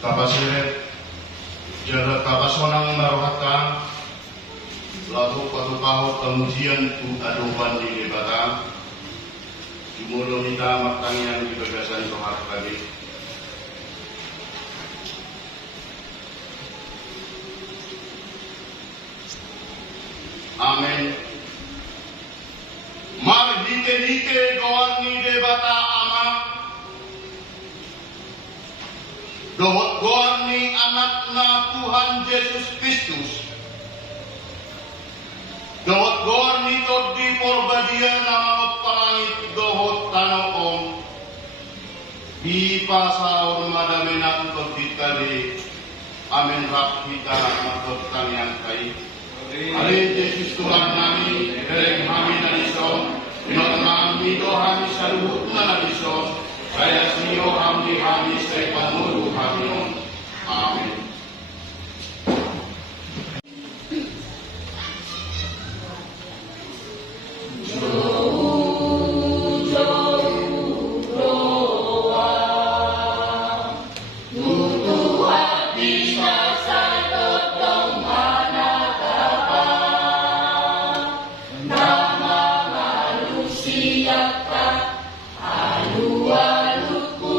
kapasiret jarak kapasonang marohatan lalu patupahot kemudian tu adupan di debatan jumulo minta maktangian di bagasan tohat tadi. Amin. Mar hite goarni debata ama dohot goarni anakna Tuhan Yesus Kristus dohot goarni todi porbadia nama parangit dohot tanoom di pasaur madamena untuk ditali amin rap kita matot tanian kai. Ali Yesus Tuhan kami, dereng kami naliso, inot kami dohani saluhut naliso, saya sinyo kami saya pamuru kami. Amin. Siapa alu-aluku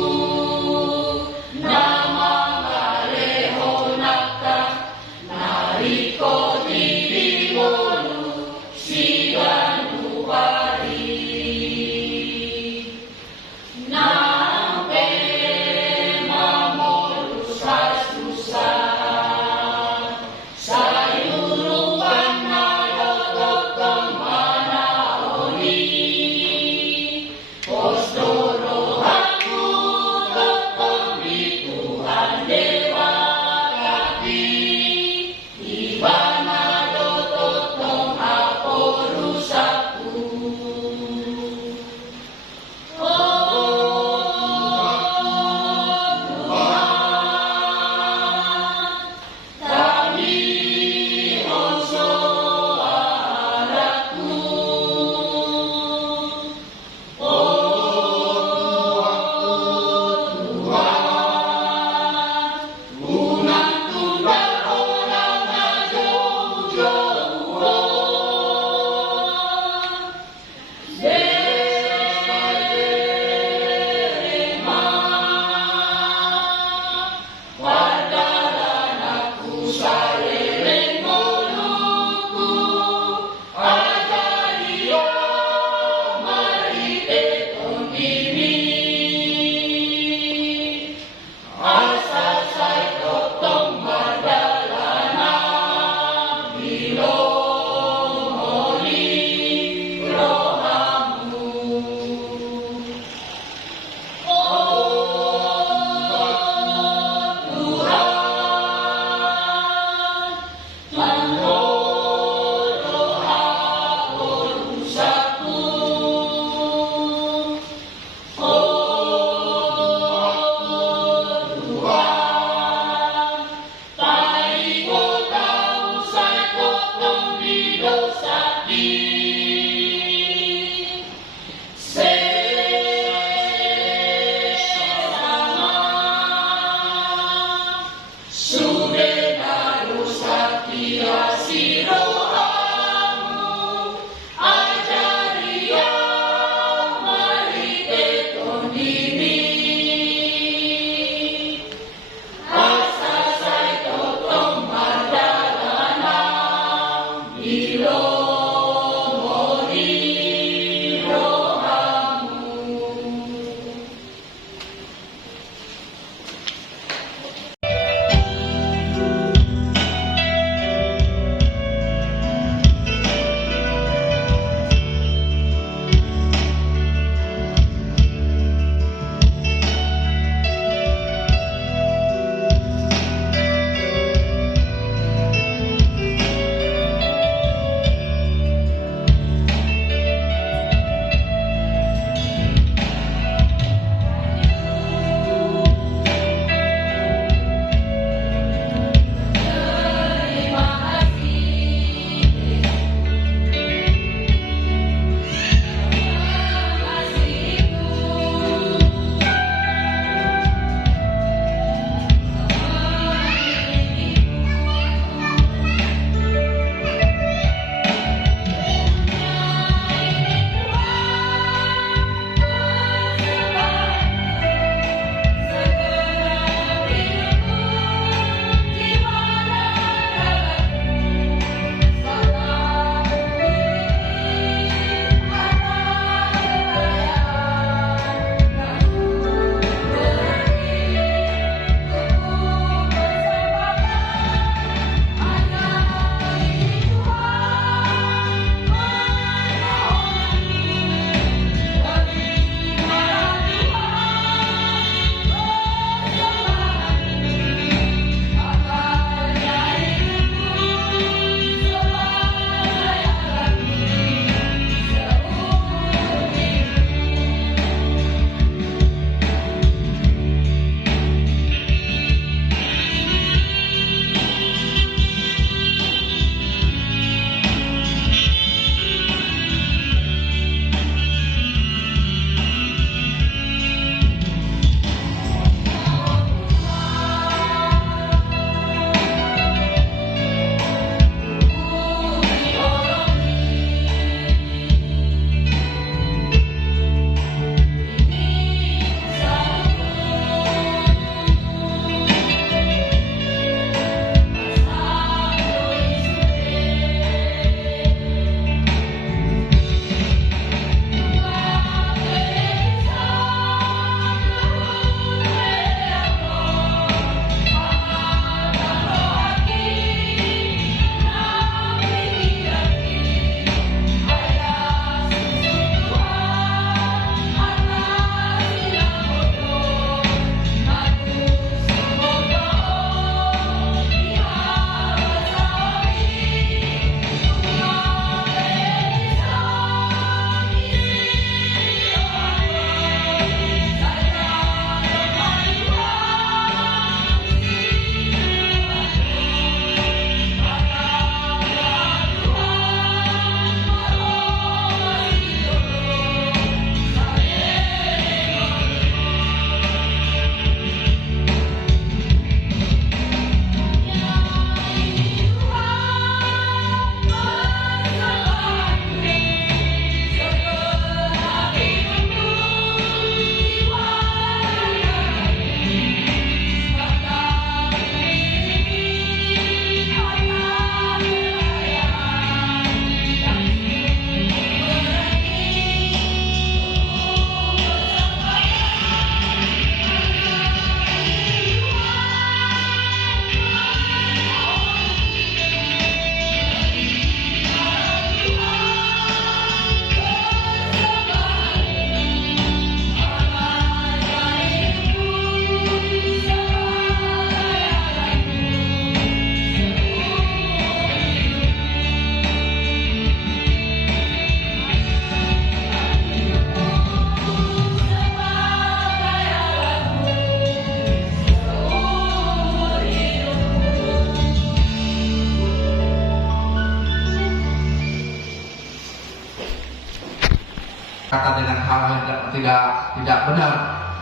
tidak benar.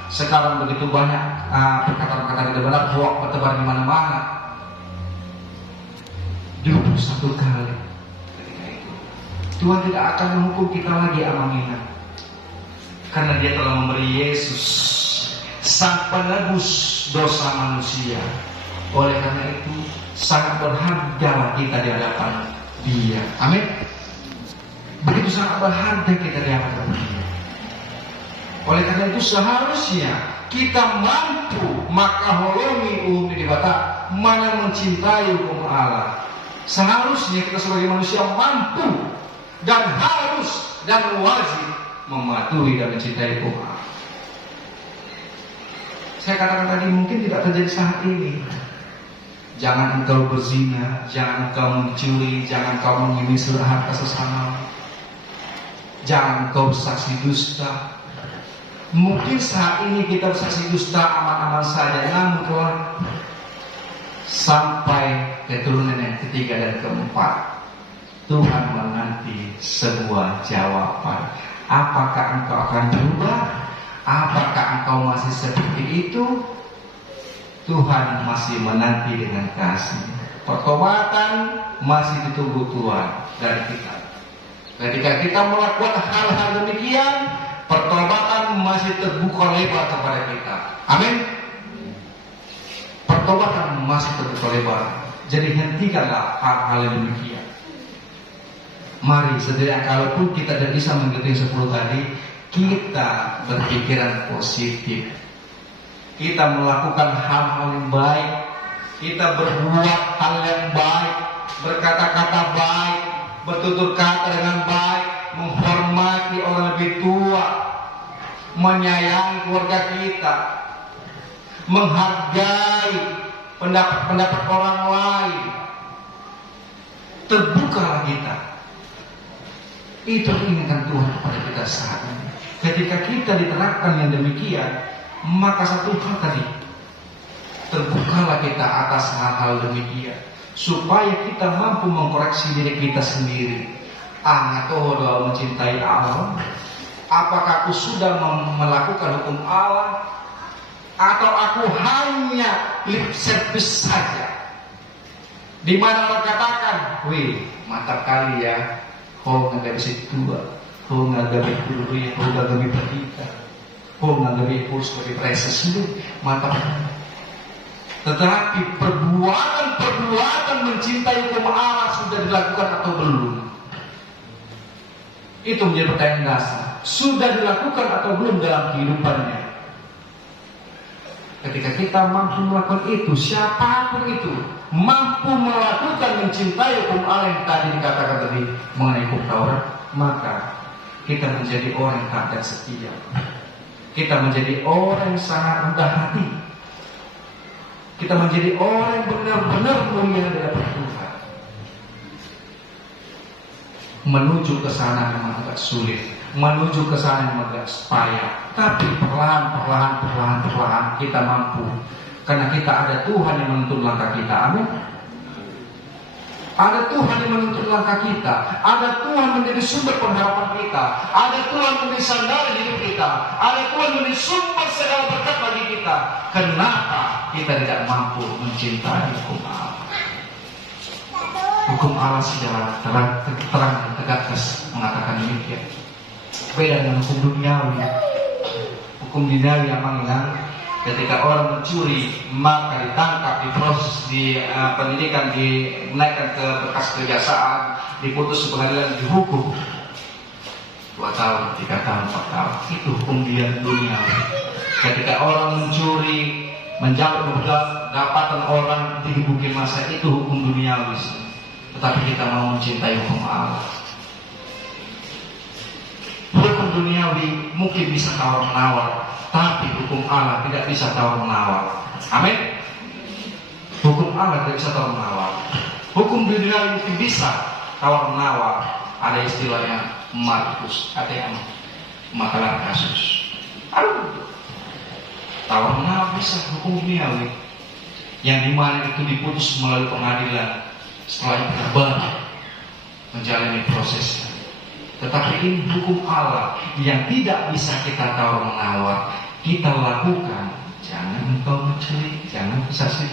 Sekarang begitu banyak perkataan-perkataan tidak benar, hoax bertebar di mana-mana. 21 kali ketika itu Tuhan tidak akan menghukum kita lagi, amangina, karena Dia telah memberi Yesus sang penebus dosa manusia. Oleh karena itu sangat berharga kita di hadapan Dia. Amin. Begitu sangat berharga kita di hadapan Dia. Oleh karena itu seharusnya kita mampu makaholongi umi dibata mana mencintai hukum Allah. Seharusnya kita sebagai manusia mampu dan harus dan wajib mematuhi dan mencintai hukum Allah. Saya katakan tadi mungkin tidak terjadi saat ini. Jangan engkau berzina, jangan engkau mencuri, jangan engkau menyimis harta sesama, jangan engkau bersaksi dusta. Mungkin saat ini kita bersaksi dusta aman-aman saja, namun kelak sampai keturunan yang ketiga dan keempat, Tuhan menanti sebuah jawaban. Apakah engkau akan berubah? Apakah engkau masih seperti itu? Tuhan masih menanti dengan kasih. Pertobatan masih ditunggu Tuhan dari kita. Ketika kita melakukan hal-hal demikian, pertobatan masih terbuka lebar kepada kita. Amin. Pertobatan masih terbuka lebar. Jadi hentikanlah hal-hal yang demikian. Mari saudara, kalaupun kita tidak bisa mengikuti 10 tadi, kita berpikiran positif. Kita melakukan hal-hal yang baik, kita berbuat hal yang baik, berkata-kata baik, bertutur kata dengan baik, menghormati orang lebih tua, menyayangi keluarga kita, menghargai pendapat-pendapat orang lain. Terbukalah kita. Itu inginkan Tuhan kepada kita saat ini. Ketika kita diterapkan yang demikian, maka satu hal tadi, terbukalah kita atas hal-hal demikian, supaya kita mampu mengkoreksi diri kita sendiri. Atau dalam mencintai Allah, apakah aku sudah melakukan hukum Allah, atau aku hanya lip service saja? Di mana orang katakan, wih, mata kali ya, kau nggak bisa tua, kau nggak bisa kau nggak bisa perhita, kau nggak bisa sebagai proses itu, mata. Tetapi perbuatan mencintai hukum Allah sudah dilakukan atau belum? Itu menjadi pertanyaan dasar. Sudah dilakukan atau belum dalam kehidupannya? Ketika kita mampu melakukan itu, siapapun itu mampu melakukan mencintai hukum Allah yang tadi dikatakan tadi mengenai hukum Taurat, maka kita menjadi orang yang taat dan setia. Kita menjadi orang yang sangat rendah hati. Kita menjadi orang yang benar-benar mulia di hadapan Tuhan. Menuju ke sana memang agak sulit, menuju ke sana memang agak payah, tapi perlahan kita mampu, karena kita ada Tuhan yang menuntun langkah kita. Amin. Ada Tuhan yang menuntun langkah kita, ada Tuhan menjadi sumber pengharapan kita, ada Tuhan menjadi sandaran hidup kita, ada Tuhan menjadi sumber segala berkat bagi kita. Kenapa kita tidak mampu mencintai hukum Allah? Hukum Allah secara terang dan tegas mengatakan demikian. Beda dengan hukum duniawi. Hukum duniawi yang mengenang, ketika orang mencuri maka ditangkap, diproses di pendidikan, dinaikkan ke berkas kejaksaan, diputus pengadilan, dihukum 2 tahun, 3 tahun, 4 tahun. Itu hukum duniawi. Ketika orang mencuri, menjauh dapatan orang, digebukin masa, itu hukum duniawi. Tetapi kita mau mencintai hukum Allah. Hukum duniawi mungkin bisa tawar-menawar, tapi hukum Allah tidak bisa tawar-menawar. Amin. Hukum Allah tidak bisa tawar-menawar. Hukum duniawi mungkin bisa tawar-menawar. Ada istilahnya Markus, ada yang makalah kasus. Tawar-menawar bisa hukum duniawi, yang dimana itu diputus melalui pengadilan. Setelah itu baru menjalani prosesnya. Tetapi ini hukum Allah yang tidak bisa kita tawar-menawar. Kita lakukan. Jangan engkau mencuri, jangan bersasi,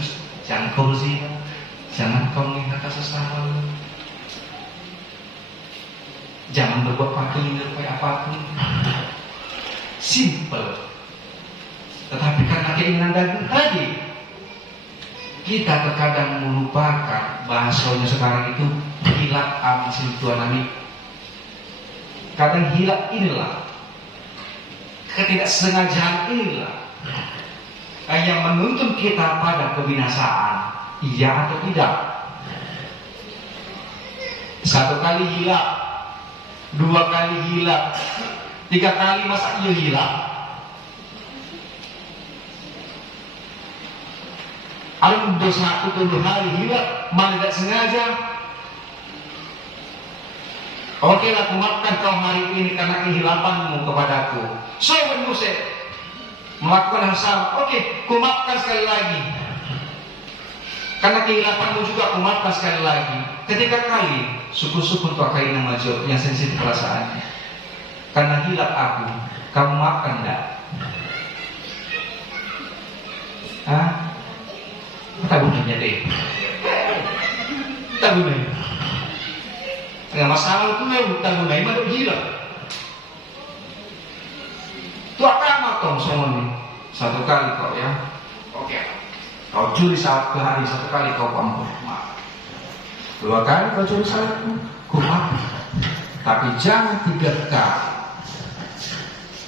jangan kau berzina, jangan kau menghina sesama, jangan berbuat patung apapun. Simple. Tetapi karena keinginan daging tadi, kita terkadang melupakan bahasanya sekarang itu hilap amsil Tuhan Nabi. Kadang hilap inilah, ketidaksengajaan inilah yang menuntun kita pada kebinasaan. Iya atau tidak? Satu kali hilap, dua kali hilap, tiga kali masa iya hilap? Ada dosa 10 hari hilap, mana tidak sengaja. Oke lah, kumaafkan kau hari ini karena kehilapanmu kepadaku. So when you say melakukan hal sama, oke, kumaafkan sekali lagi karena kehilapanmu juga, kumaafkan sekali lagi. Ketiga kali, syukur-syukur tuh kainan major yang sensitif perasaannya. Karena hilap aku, kamu maafkan enggak? Hah? Tak gunanya deh. Tak gunanya. Nggak masalah itu memang tak gunanya, maduk hilap. Itu apa tong semuanya? Satu kali kau ya. Oke. Kau curi satu hari, satu kali kau ampun, maaf. Dua kali kau curi satu, ku maaf. Tapi jangan 3 kali.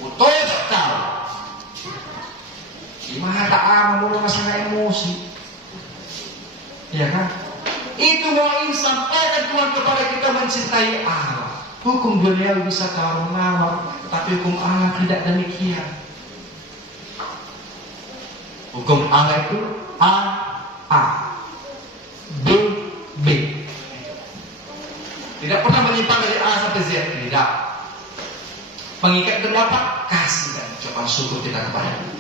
Utus kau. Gimana tak aman boleh masalah emosi? Ya kan? Itu mau ingin sampaikan Tuhan kepada kita mencintai Allah. Hukum dunia bisa tawar-menawar, tapi hukum Allah tidak demikian. Hukum Allah itu A, B, B. Tidak pernah menyimpang dari A sampai Z. Tidak. Pengikat berapa? Kasih dan ucapan syukur kita kepada Allah.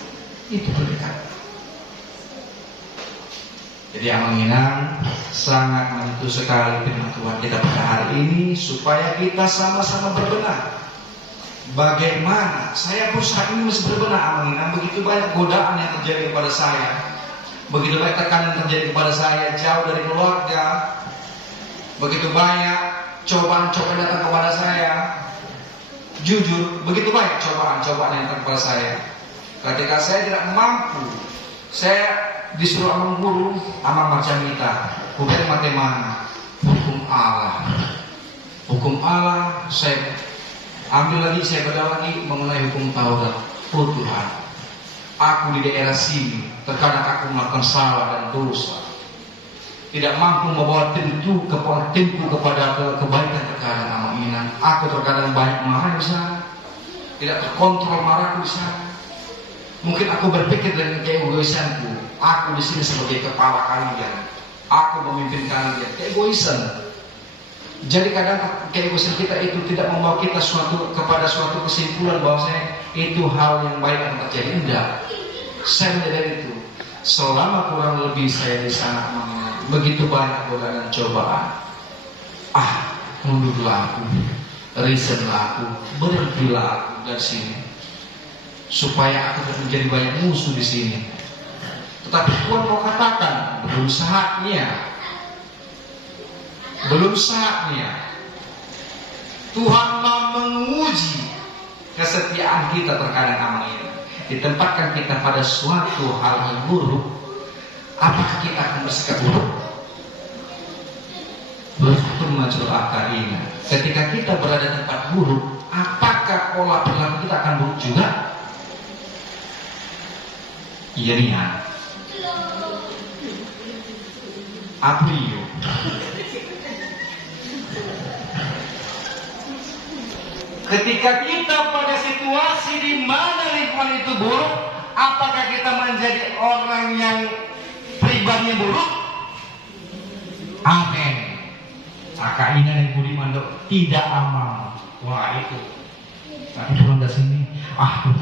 Itu berikan. Jadi Amanginang sangat menyentuh sekali firman Tuhan kita pada hari ini, supaya kita sama-sama berbenah. Bagaimana saya berusaha ini mesti berbenah Amanginang. Begitu banyak godaan yang terjadi kepada saya, begitu banyak tekanan yang terjadi kepada saya jauh dari keluarga, begitu banyak cobaan-cobaan datang kepada saya. Jujur, begitu banyak cobaan-cobaan yang datang kepada saya. Ketika saya tidak mampu, saya disuruh amang guru, amang macamita, bukan matematika, hukum Allah. Hukum Allah, saya ambil lagi, saya beda lagi mengenai hukum Taurat. Oh Tuhan, aku di daerah sini, terkadang aku melakukan salah dan dosa, tidak mampu membawa timku kepada kebaikan. Terkadang Amanginang, aku terkadang banyak marah di sana, tidak terkontrol marahku di sana. Mungkin aku berpikir dengan keegoisanku, aku di sini sebagai kepala kalian, aku memimpin kalian, keegoisan. Jadi kadang keegoisan kita itu tidak membawa kita kepada suatu kesimpulan bahwa itu hal yang baik akan terjadi. Enggak. Saya menyadari itu. Selama kurang lebih saya di sana, begitu banyak godaan dan cobaan. Mundurlah aku, reasonlah aku, berhentilah aku dari sini, supaya aku tidak menjadi banyak musuh di sini. Tetapi Tuhan mau katakan, belum saatnya. Tuhan mau menguji kesetiaan kita terkadang Amanginang. Ditempatkan kita pada suatu hal yang buruk, apakah kita akan bersikap buruk? Berhukum majul akarina. Ketika kita berada di tempat buruk, apakah pola perilaku kita akan buruk juga? Iya nih ya. Aprio. Ketika kita pada situasi di mana lingkungan itu buruk, apakah kita menjadi orang yang pribadinya buruk? Amin. Kakak Ina dan Budi Mandok tidak aman. Wah itu. Tapi pulang dari sini,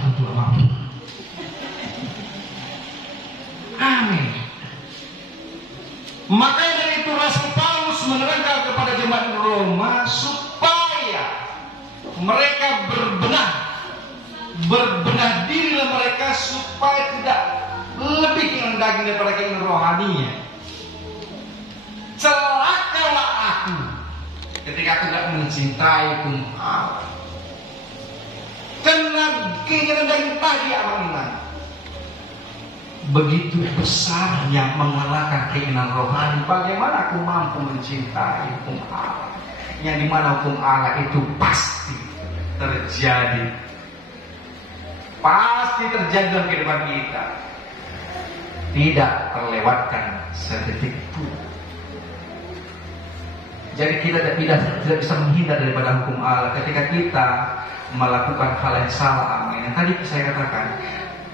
tentu aman. Amin. Makanya dari itu Rasul Paulus menerangkan kepada jemaat Roma supaya mereka berbenah dirilah mereka supaya tidak lebih keinginan daging daripada keinginan rohaninya. Celakalah aku ketika aku tidak mencintai hukum Allah. Karena keinginan daging tadi aman. Begitu besarnya mengalahkan keinginan rohani. Bagaimana aku mampu mencintai hukum Allah? Yang dimana hukum Allah itu pasti terjadi. Pasti terjadi dalam kehidupan kita. Tidak terlewatkan sedetik pun. Jadi kita tidak bisa menghindar daripada hukum Allah ketika kita melakukan hal yang salah. Amin. Yang tadi saya katakan,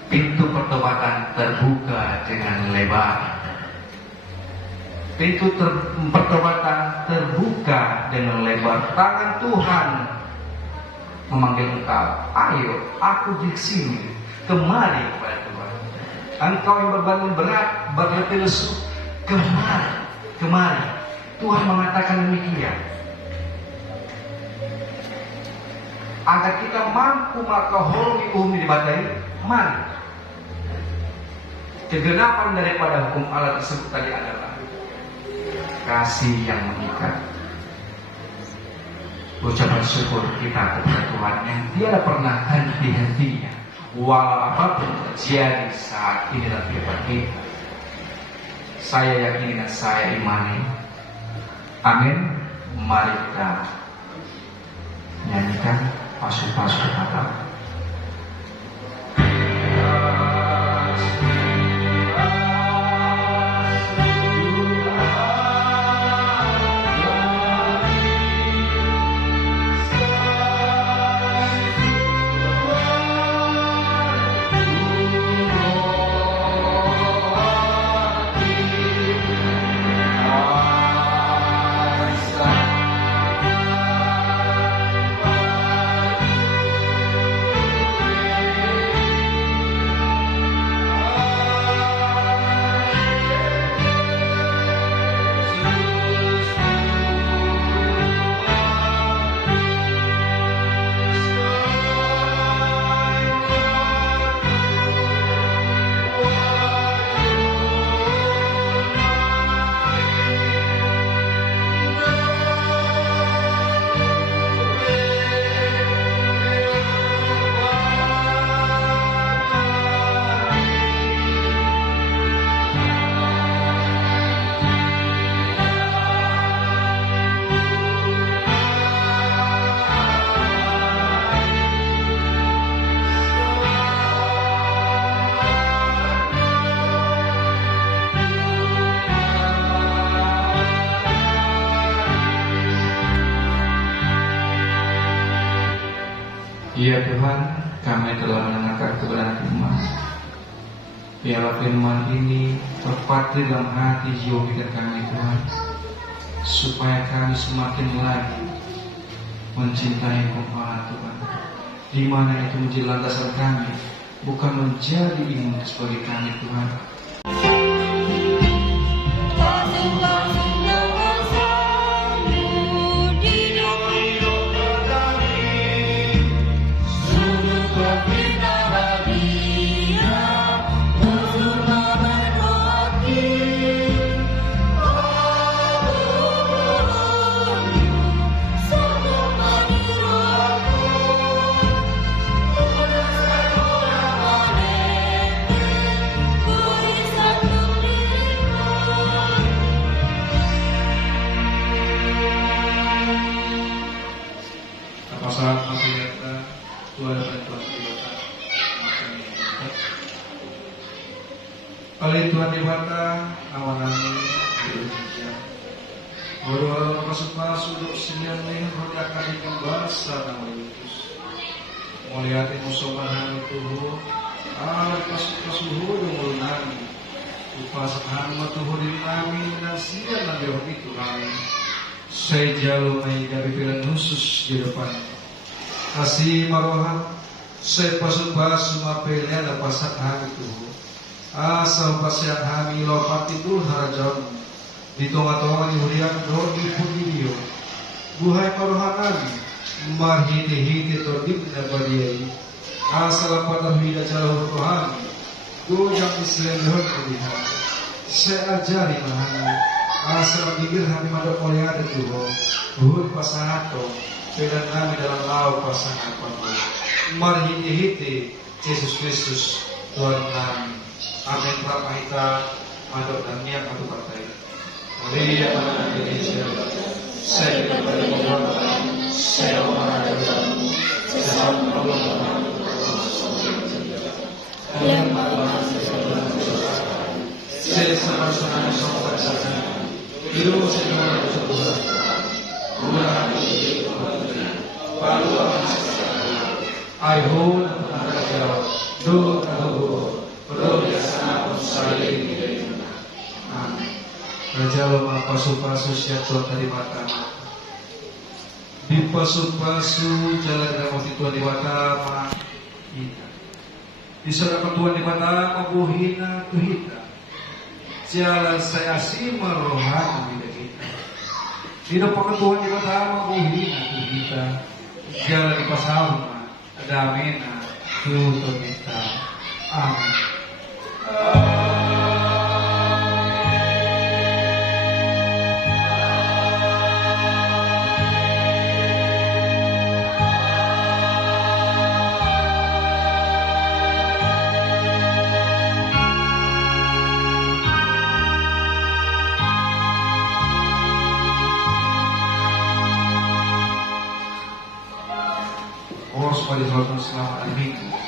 pintu pertobatan terbuka dengan lebar. Pintu pertobatan terbuka dengan lebar. Tangan Tuhan memanggil engkau, ayo, aku di sini, kemari kepada Tuhan. Engkau yang berbangun berat, berletih lesu, kemari. Tuhan mengatakan demikian. Agar kita mampu melakukan hukum di batai, mari. Kegenapan daripada hukum Allah tersebut tadi adalah kasih yang mengikat. Ucapan syukur kita kepada Tuhan yang tiada pernah henti-hentinya, walau apapun terjadi saat ini dalam kehidupan kita. Saya yakini dan saya imani. Amin. Mari kita nyanyikan pasu-pasu kata. Ya Tuhan, kami telah mendengarkan kebenaran firman. Biarlah firman ini terpatri dalam hati jiwa kita kami Tuhan, supaya kami semakin lagi mencintai Allah Tuhan, di mana itu menjadi landasan kami, bukan menjadi imun sebagai kami Tuhan. Saat masyarakat Tuhan dan Tuhan dibata kali Tuhan dibata awanani Indonesia orang masuk duduk sinian nih roda kali bahasa nama Yesus melihatin musuhan hal itu pasuhu dong nami upasahan matuhu di nami dan sian nabi itu kami saya jauh dari pilihan khusus di depan kasih marohan saya pasut-pasut mapelnya ada pasak hami itu asal pasyak hami lopati dulu harajaun di tengah-tengah di hurian doni pudiyo buhay marohan lagi mahiti-hiti tordip na bariyay asal patah hida jauh Tuhan gojang Islam Tuhan kulihat saya ajari mahani asal bibir kami madok oleh ada Tuhan buhut pasangan to pedang kami dalam laut pasangan panu mahiti-hiti Yesus Kristus Tuhan kami amin prapahita madok dan niat atau partai Maria Mana Indonesia saya kepada Tuhan saya orang Islam saya Allah saya sama-sama sobat saya hidup segala sesuatu rumah baru I hold do biasa saling Raja Loma pasu-pasu siap Tuhan dari mata di pasu-pasu jalan dengan waktu Tuhan di mata diserahkan Tuhan di mata mabuhina tuhita jalan saya asima rohani bila kita didapatkan Tuhan di mata mabuhina tuhita jalan di pasal damina Tuhan kita amin. Pada selamat hari Minggu